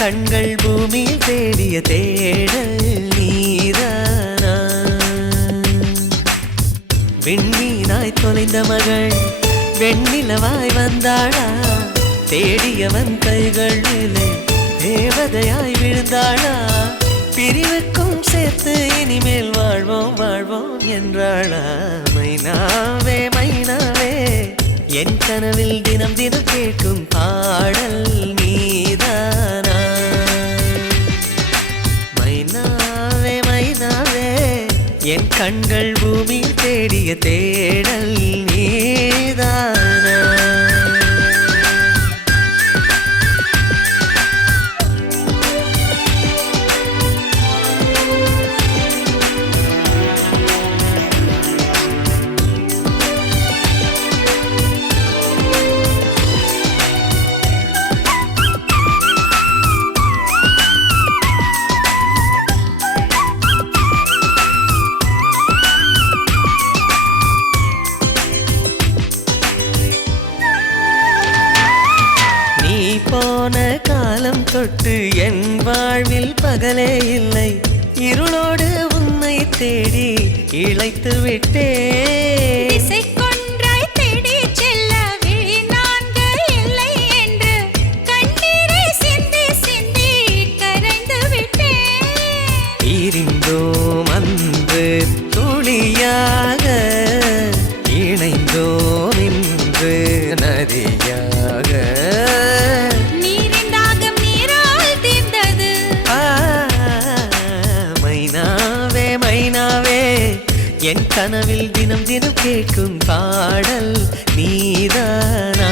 கண்கள் பூமியில் தேடிய தேடல் நீதானா விண்மீனாய் தொலைந்த மகள் வெண்ணிலவாய் வந்தாளா தேடியவன் கைகளிலே தேவதையாய் விழுந்தாளா பிரிவுக்கும் சேர்த்து இனிமேல் வாழ்வோம் வாழ்வோம் என்றாளா மைனாவே மைனாவே என் கனவில் தினம் தினம் கேட்கும் பாடல் நீதானா மைனாவே மைனாவே என் கண்கள் பூமியில் தேடிய தேடல் நீதானா போன காலம் தொட்டு என் வாழ்வில் பகலே இல்லை இருளோடு உன்னை தேடி இழைத்து விட்டேன் இருந்தோம் அன்று துளியாக இணைந்தோம் இன்று நதியாக என் கனவில் தினம் தினம் கேட்கும் பாடல் நீதானா